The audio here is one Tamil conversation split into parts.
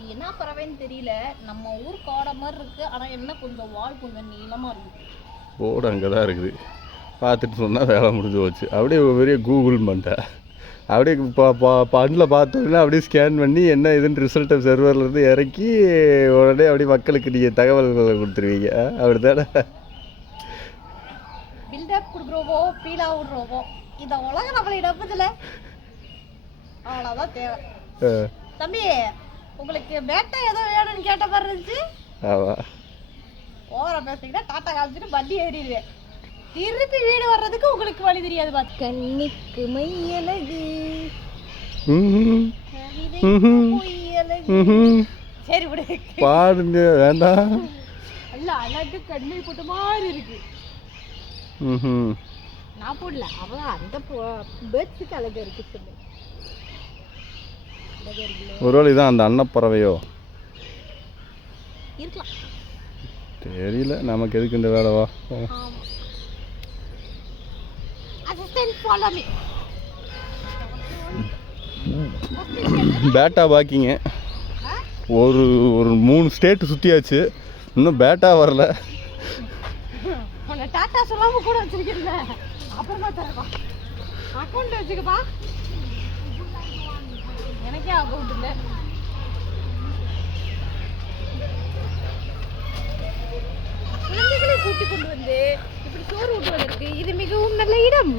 இது என்ன பறவைன்னு தெரியல. நம்ம ஊர் காடை மாதிரி இருக்கு. ஆனால் என்ன கொஞ்சம் வால் கொஞ்சம் நீளமாக இருக்குது. போர்டு அங்கே தான் இருக்குது. பார்த்துட்டு சொன்னால் வேலை முடிஞ்சு போச்சு. அப்படியே பெரிய கூகுள் பண்ணிட்டேன். அப்படியே பண்ணில் பார்த்தோன்னா அப்படியே ஸ்கேன் பண்ணி என்ன இதுன்னு ரிசல்ட்டை சர்வர்லேருந்து இறக்கி உடனே அப்படியே மக்களுக்கு நீங்கள் தகவல்களை கொடுத்துருவீங்க. அப்படி தானே பில்டப் கொடுக்குறோவோ பீலா விடுறோவோ இதை உலகம் நம்மளை நம்புதில்ல. அவ்வளோதான் தேவை. தம்பி உங்களுக்கு வேட்டை ஏதோ வேணும்னு கேட்ட மாதிரி இருந்துச்சு. ஆமாம், ஓவரா பேசுறீங்கன்னா டாட்டா காமிச்சிட்டு வண்டி ஏறிடுவேன். திருப்பி வீடு வர்றதுக்கு உங்களுக்கு வழி தெரியாது. பார்த்து கண்ணிக்கு மையலகு சரி விடு பாருங்க வேண்டாம். அல்ல அழகு கண்ணை போட்ட மாதிரி இருக்கு. நான் போடல, அவன் அந்த பேர்ட்ஸுக்கு அழகா இருக்கு சொல்லு. ஒருவேளை இதான் அந்த அன்னப்பறவையோ இருக்கலாம், தெரியல. நமக்கு எதுக்கு இந்த வேலை? வா. பேட்டா பாக்கிங்க ஒரு ஒரு 3 ஸ்டேட் சுற்றியாச்சு, இன்னும் பேட்டா வரல. டாட்டா சொல்லாம கூட வச்சிருக்கீங்க. அப்புறமா தரவா அக்கௌண்ட் வச்சுக்கப்பா. எனக்கே அக்கௌண்ட் இல்லை. குழந்தைகளை கூட்டி கொண்டு வந்து இப்படி சோறு ஊட்டுவதற்கு இது மிகவும் நல்ல இடம்.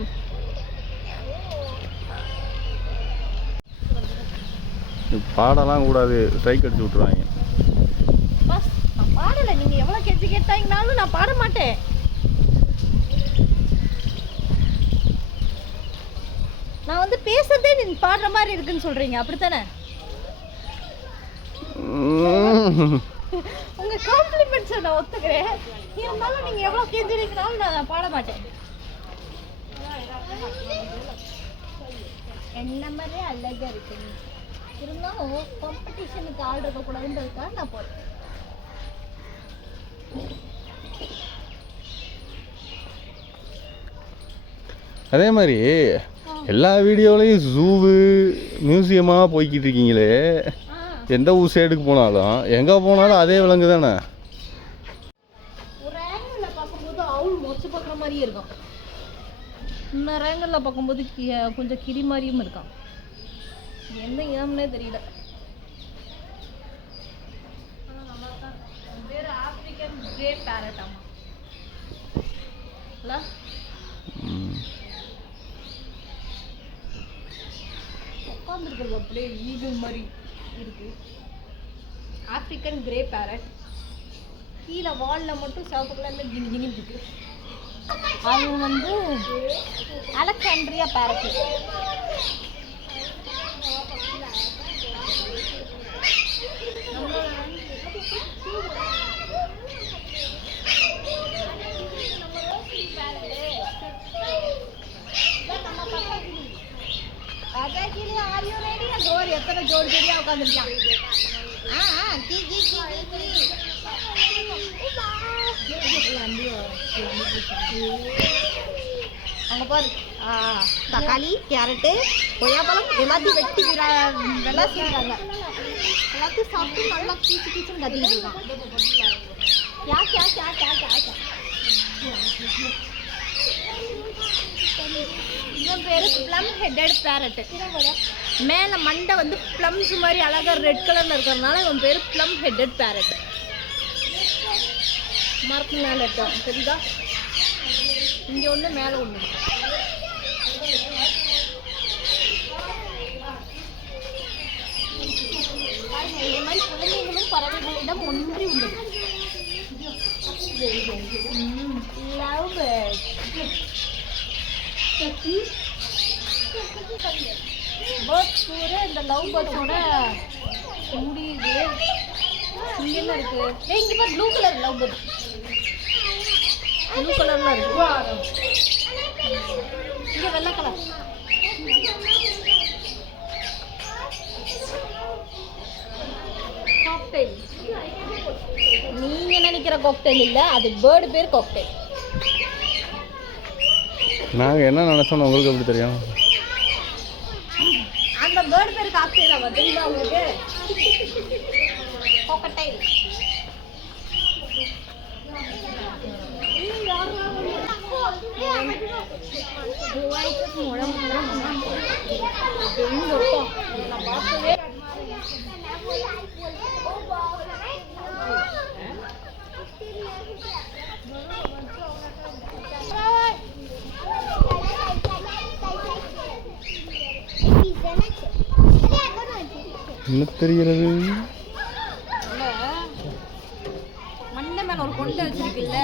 பாடலாம் கூடாது, ஸ்ட்ரைக் அடிச்சு விட்டுருவாங்க. பஸ் நான் பாடலை, நீங்க எவ்வளவு கெஞ்சி கேட்டாங்கனாலும் நான் பாட மாட்டேன். நான் வந்து பேசுறதே நீங்க பாடுற மாதிரி இருக்குன்னு சொல்றீங்க, அப்படித்தானே? உங்க காம்ப்ளிமெண்ட்ஸை நான் ஒத்துக்கிறேன். இருந்தாலும் நீங்க எவ்வளவு கெஞ்சிருக்கனாலும் நான் பாட மாட்டேன். என்ன மாதிரியே அழகா இருக்கு. இருந்தாலும் காம்படிஷனுக்கு ஆள் இருக்கக்கூடாதுன்றதுக்காக நான் போறேன். அதே மாதிரி எல்லா வீடியோலையும் ஜூவு மியூசியமாக போய்கிட்டு இருக்கீங்களே. எந்த ஊர் சைடுக்கு போனாலும் எங்கே போனாலும் அதே விலங்கு தானே. ஒரு ஆங்கிளில் பார்க்கும்போது அவுள் மொச்சு பார்க்குற மாதிரியே இருக்கும், இன்னொரு ஆங்கிளில் பார்க்கும்போது கொஞ்சம் கிளி மாதிரியும் இருக்கான். என்ன ஏம்னே தெரியல. பேர் ஆப்பிரிக்கன் கிரே பேரட். ஆமாம், உட்காந்துருக்கிறது அப்படியே ஈகிள் மாதிரி இருக்கு. African grey farad. கீழே வாலில் மட்டும் சிவப்பு கலரில் கிணி கிணி இருக்கு. அது வந்து அலெக்சாண்ட்ரியா பேரட். எத்தனை ஜோடி ஜோடியா உட்காந்துருக்கான். அங்க பாரு, தக்காளி கேரட்டு கொய்யாப்பழம் எல்லாத்தையும் வெட்டி விளாசிடுறாங்க. எல்லாத்தையும் சாப்பிட்டு நல்லா கீச்சு கீச்சுன்னு கத்திக்கிட்டு இருக்கான். இவன் பேரு ப்ளம் ஹெட்டட் பேரட். மேலே மண்டை வந்து ப்ளம்ஸ் மாதிரி அழகாக ரெட் கலரில் இருக்கிறதுனால இவன் பேர் ப்ளம் ஹெட்டட் பேரட். மரத்து மேலே இருக்கான், தெரியுதா? இங்கே ஒன்று, மேலே ஒன்று. இதே மாதிரி குழந்தைகளும் பறவைகளிடம் ஒன்றி உள்ளது. Love bird. பேர்ட்ஸ் கூட இந்த லவ் பேர்ட்ஸோட முடியுது. இங்கே என்ன இருக்கு? இங்கே பாரு, blue colour love bird. Blue கலர்ல இருக்கு. இங்கே வெள்ளை கலர். காக்டெயில். நீங்க நினைக்கிற காக்டெயில் இல்லை, அது பேர்டு பேர் காக்டெயில். நாங்கள் என்ன நினைச்சோம் உங்களுக்கு எப்படி தெரியும்? அந்த பேர்டு பேர் காக்டெயில். தெரியுமா உங்களுக்கு? என்ன தெரிகிறது? மண்ணை மேல ஒரு கொண்டை வச்சிருக்குல்ல,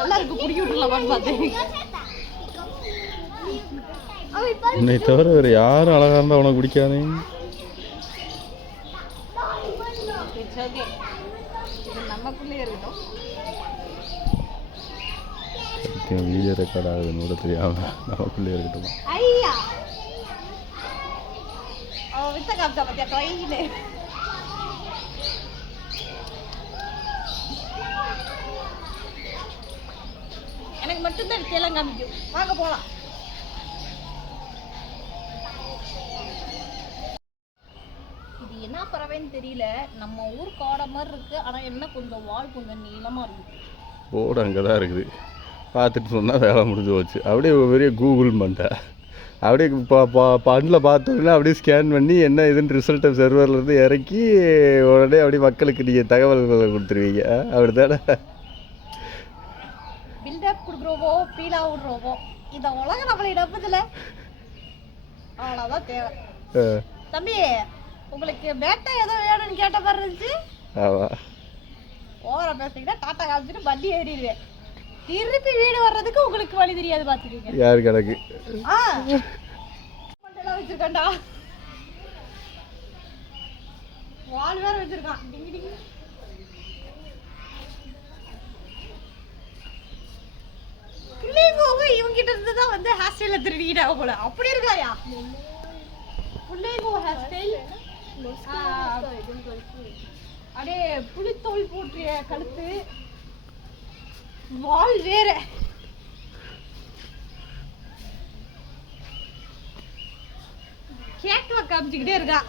நல்லா இருக்கு, குடிக்க விட்டுலாமான்னு பார்த்தேன். உன்னை தவிர வேறு யாரும் அழகாக இருந்தால் உனக்கு பிடிக்காதே. நமக்குள்ளே இருக்கட்டும். வீடியோ ரெக்கார்ட் ஆகுதுன்னு கூட தெரியாமல் நமக்குள்ளே இருக்கட்டும். ஐயா வித்த காப்பிட்டா பார்த்தியா கையிலே. எனக்கு மட்டும்தான் வித்தியெல்லாம் காமிக்கும். வாங்க போகலாம். இது என்ன பறவைன்னு தெரியல, நம்ம ஊர் காடை மாதிரி இருக்கு. ஆனால் என்ன கொஞ்சம் வால் கொஞ்சம் நீளமாக இருக்குது. போர்டு அங்கே தான் இருக்குது. பார்த்துட்டு சொன்னால் வேலை முடிஞ்சு போச்சு. அப்படியே பெரிய கூகுள் பண்ணிட்டேன். அப்படியே பண்ணில் பார்த்தோன்னா அப்படியே ஸ்கேன் பண்ணி என்ன இதுன்னு ரிசல்ட்டை சர்வர்லேருந்து இறக்கி உடனே அப்படியே மக்களுக்கு நீங்கள் தகவல்களை கொடுத்துருவீங்க. அப்படி தானே பில்டப் கொடுக்குறோவோ பீலா விடுறோவோ இந்த உலகம் நம்மளை இடப்பதில்ல. அவ்வளோதான் தேவை. தம்பி உங்களுக்கு பேட்டா ஏதோ வேணும்னு கேட்ட மாதிரி இருந்துச்சு. ஆமாம், ஓவரா பேசுறீங்கன்னா டாட்டா காமிச்சிட்டு வண்டி ஏறிடுவேன். திருப்பி வீடு வர்றதுக்கு உங்களுக்கு வழி தெரியாது. பார்த்துக்கீங்க யார் கணக்கு வச்சிருக்காண்டா, வால் வேற வச்சிருக்கான். இவங்கிட்ட இருந்து தான் வந்து ஹேர் ஸ்டைல திருடிக்கிட்டாங்க போல. அப்படி இருக்காயா பிள்ளைங்கோ ஹேர் ஸ்டைல்? அப்படியே புளித்தோல் போற்றிய கழுத்து, வால் வேற. கேட்வா காமிச்சுக்கிட்டே இருக்கா.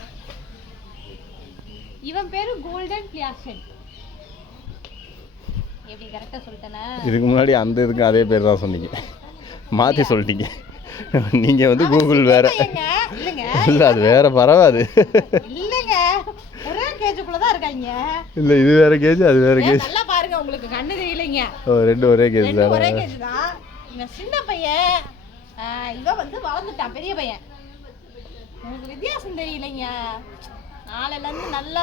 இவன் பேரு கோல்டன் பிளியாசன். எப்படி கரெக்டா சொல்லிட்டேனா? இதுக்கு முன்னாடி அந்த இதுக்கும் அதே பேர் தான் சொன்னீங்க, மாற்றி சொல்லிட்டீங்க. நீங்கள் வந்து கூகுள் வேற இல்லை, அது வேற பரவாது இல்லைங்க, ஒரே கேஜுக்குள்ள தான் இருக்காங்க. இல்லை, இது வேற கேஜ் அது வேற கேஜ். நல்லா பாருங்க, உங்களுக்கு கண்ணு தெரியலைங்க. ரெண்டு ஒரே கேஜ் தான். ஒரே கேஜ் தான். இவன் சின்ன பையன், இவன் வந்து வளர்ந்துட்டான் பெரிய பையன். உங்களுக்கு வித்தியாசம் தெரியலைங்க. நாளையிலேருந்து நல்லா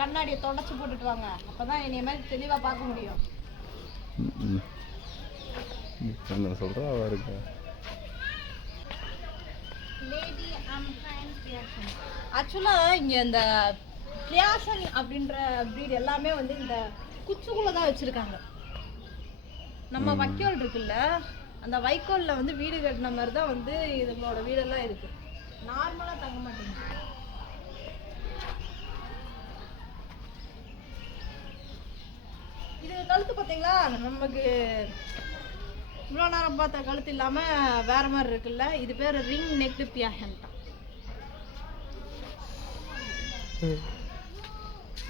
கண்ணாடியை தொடச்சி போட்டுட்டு வாங்க. அப்போதான் என்னைய மாதிரி தெளிவாக பார்க்க முடியும். என்ன சொல்கிறா அவருக்கு? ஆக்சுவலாக இங்கே இந்த பிளியாசன் அப்படின்ற ப்ரீட் எல்லாமே வந்து இந்த குச்சுக்குள்ளே தான் வச்சுருக்காங்க. நம்ம வைக்கோல் இருக்குல்ல, அந்த வைக்கோலில் வந்து வீடு கட்டின மாதிரி தான் வந்து இதுங்களோட வீடெல்லாம் இருக்குது. நார்மலாக தங்க மாட்டேங்குது. இது கழுத்து பார்த்தீங்களா, நமக்கு இவ்வளோ நேரம் பார்த்த கழுத்து இல்லாமல் வேற மாதிரி இருக்குல்ல. இது பேர் ரிங் நெக்டு பியாஹன்டா.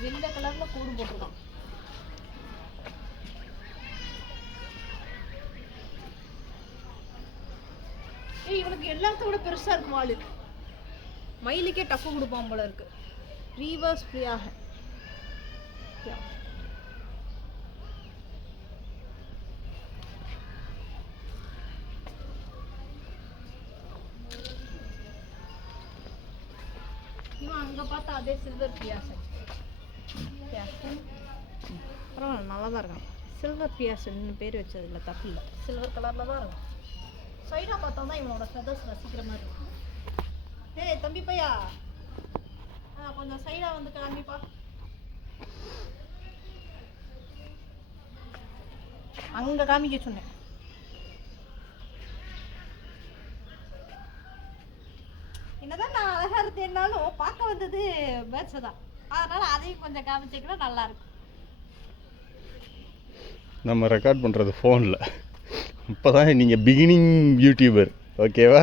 வெள்ளை கலர்ல கூடு போட்டுருக்கான். இவனுக்கு எல்லாத்த விட பெருசா இருக்கு வாளு. மயிலுக்கே டஃப் கொடுப்பான் போல இருக்கு. ரீவர்ஸ் பிரியாக. இவன் அங்க பார்த்தா அதே சில்வர் பியாசன். பரவாயில்ல, நல்லா தான் இருக்கான். சில்வர் பியாசன் பேர் வச்சது இல்லை, தப்பு இல்லை. சில்வர் கலரில் தான் இருக்கும். சைடாக பார்த்தா தான் இவனோட ஃபெதர்ஸ் ரசிக்கிற மாதிரி இருக்கும். ஏய் தம்பி பையா, கொஞ்சம் சைடாக வந்து காமிப்பா. அங்கே காமிக்க சொன்னேன். என்னதான் நான் அழகாக இருந்தேன்னாலும் பார்க்க வந்தது பேர்ட்ஸை தான். அதனால் அதையும் கொஞ்சம் காமிச்சிங்கன்னா நல்லாயிருக்கும். நம்ம ரெக்கார்ட் பண்ணுறது ஃபோனில். இப்போ தான் நீங்கள் பிகினிங் யூடியூபர், ஓகேவா?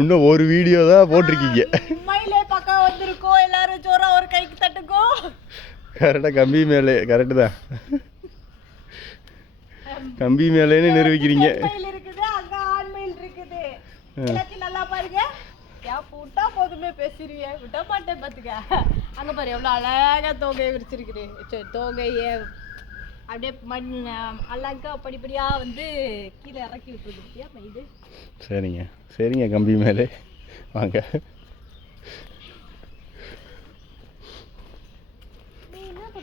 இன்னும் ஒரு வீடியோ தான் போட்டிருக்கீங்க. உண்மையிலே பக்கம் வந்திருக்கோம். எல்லாரும் ஜோரா ஒரு கைக்கு தட்டுக்கோ. கரெக்டாக கம்பி மேலே, கரெக்டு தான், கம்பி மேலேன்னு நிரூபிக்கிறீங்க. இருக்குது, அங்கே ஆண்மையில் இருக்குது. எல்லாத்தையும் நல்லா பாருங்க. ஏன் விட்டா போதுமே பேசுறீங்க, விட மாட்டேன் பார்த்துக்க. அங்கே பாரு எவ்வளோ அழகாக தோகையை விரிச்சிருக்குது. தோகையை அப்படியே அழகா படிப்படியாக வந்து கீழே இறக்கி விட்டுருக்குயா இது. சரிங்க சரிங்க, கம்பி மேலே வாங்க.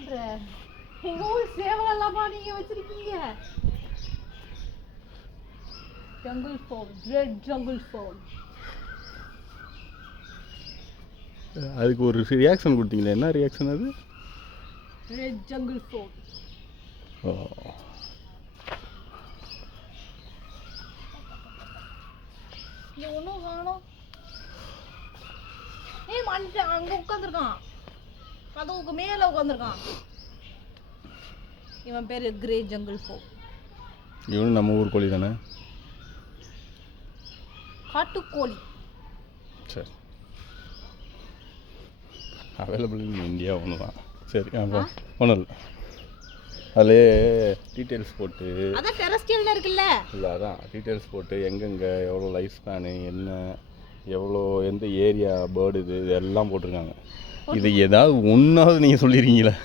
பண்ற? எங்க ஊர் சேவலெல்லாமா நீங்க வச்சிருக்கீங்க? Jungle farm, red jungle farm. அதுக்கு ஒரு ரியாக்ஷன் கொடுத்தீங்களே, என்ன ரியாக்ஷன் அது? Red jungle form. ஓ, இங்க ஒன்றும் காணோம். ஏய் மனுஷன் அங்க உட்காந்துருக்கான், கதவுக்கு மேல உட்காந்துருக்கான். இவன் பேரு கிரே ஜங்கிள் ஃபார்ம். இவனு நம்ம ஊர் கோழி தானே? காட்டுக்கோழி. சரி, அவைலபிள் இன் இந்தியா ஒன்று தான். சரி, அப்புறம் ஒன்றும் இல்லை, அதிலே டீட்டெயில்ஸ் போட்டு. அதான் டெரஸ்ட்ரியல்ல இருக்குல்ல. இல்லை, அதான் டீட்டெயில்ஸ் போட்டு எங்கெங்கே எவ்வளோ லைஃப் ஸ்பேனு என்ன, எவ்வளோ எந்த ஏரியா பேர்டு இது எல்லாம் போட்டிருக்காங்க. இது ஏதாவது ஒன்றாவது நீங்கள் சொல்லிடுறீங்களா?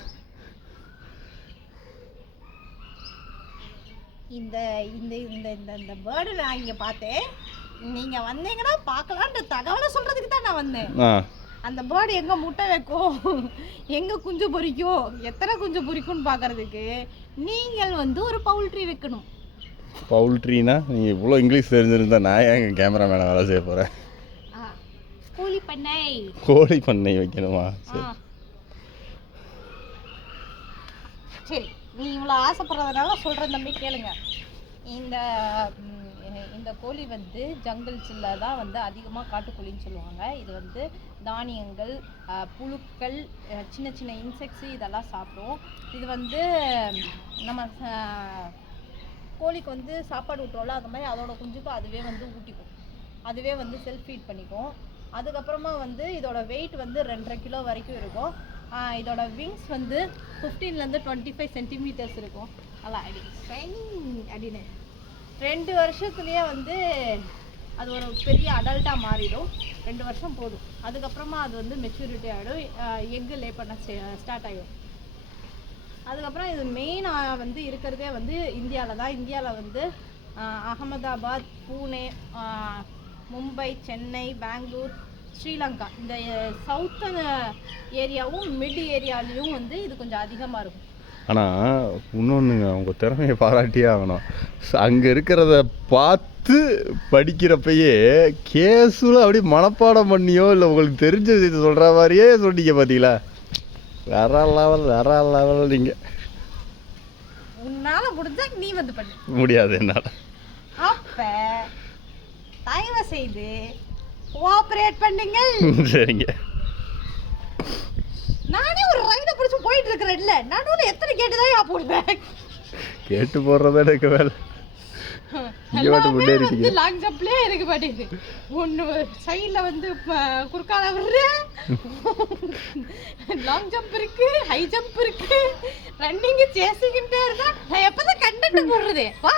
இந்த இந்த இந்த இந்த இந்த பேர்டு நான் இங்கே பார்த்தேன். நீங்கள் வந்தீங்கன்னா பார்க்கலான்ற தகவலை சொல்கிறதுக்கு தான் நான் வந்தேன். அந்த பேர்டு எங்கே முட்டை வைக்கும், எங்கே குஞ்சு பொரிக்கும், எத்தனை குஞ்சு பொரிக்கும்னு பார்க்கறதுக்கு நீங்கள் வந்து ஒரு பவுல்ட்ரி வைக்கணும். பவுல்ட்ரினா நீங்கள் இவ்வளோ இங்கிலீஷ் தெரிஞ்சிருந்தா நான் ஏன் கேமராமேனை வேலை செய்ய போகிறேன்? கோழி பண்ணை. கோழி பண்ணை வைக்கணுமா? சரி சரி, நீ இவ்வளோ ஆசைப்படுறதுனால சொல்கிறேன் தம்பி, கேளுங்க. இந்த இந்த கோழி வந்து ஜங்கிள்ஸில் தான் வந்து அதிகமாக காட்டுக்கோழின்னு சொல்லுவாங்க. இது வந்து தானியங்கள், புழுக்கள், சின்ன சின்ன இன்செக்ட்ஸு இதெல்லாம் சாப்பிடும். இது வந்து நம்ம கோழிக்கு வந்து சாப்பாடு விட்டோம்ல, அந்த மாதிரி அதோட குஞ்சுக்கும் அதுவே வந்து ஊட்டிக்கும், அதுவே வந்து செல்ஃப் ஃபீட் பண்ணிக்கும். அதுக்கப்புறமா வந்து இதோட வெயிட் வந்து 2.5 கிலோ வரைக்கும் இருக்கும். இதோட விங்ஸ் வந்து 15 to 25 சென்டிமீட்டர்ஸ் இருக்கும். நல்லா அப்படின்னு 2 வருஷத்துலேயே வந்து அது ஒரு பெரிய அடல்ட்டாக மாறிடும். 2 வருஷம் போதும். அதுக்கப்புறமா அது வந்து மெச்சூரிட்டி ஆகிடும், எக்கு லே பண்ண ஸ்டார்ட் ஆகிடும். அதுக்கப்புறம் இது மெயினாக வந்து இருக்கிறதே வந்து இந்தியாவில் தான். இந்தியாவில் வந்து அகமதாபாத், பூனே, மும்பை, சென்னை, பெங்களூர், ஸ்ரீலங்கா, இந்த சவுத்தன் ஏரியாவும் மிட் ஏரியாலையும் வந்து இது கொஞ்சம் அதிகமாக இருக்கும். ஆனால் இன்னொன்றுங்க, அவங்க திறமையை பாராட்டியே ஆகணும். அங்கே இருக்கிறத பார்த்து படிக்கிறப்பயே கேஸில் அப்படியே மனப்பாடம் பண்ணியோ இல்லை உங்களுக்கு தெரிஞ்ச விஷயத்தை சொல்கிற மாதிரியே சொன்னீங்க பார்த்தீங்களா? வேற லெவல் நீங்கள். உன்னால் முடிஞ்சா நீ வந்து பண்ணு. முடியாது என்னால். அப்போ தயவு செய்து கோஆபரேட் பண்ணுங்கள். சரிங்க. நானே ஒரு ரைடை பிடிச்சி போயிட்டு இருக்கிறேன், இல்லை நடுவில் எத்தனை கேட்டு தான் போடுவேன். கேட்டு போடுறதா எனக்கு வேலை. லாங் ஜம்ப்லேயே இருக்கு மாட்டேங்குது. ஒன்று சைடில் வந்து குறுக்கால விடுறேன், லாங் ஜம்ப் இருக்கு, ஹை ஜம்ப் இருக்கு, ரன்னிங்கு சேசிக்கிட்டே இருந்தா நான் எப்போதான் கண்டென்ட் போடுறது? வா.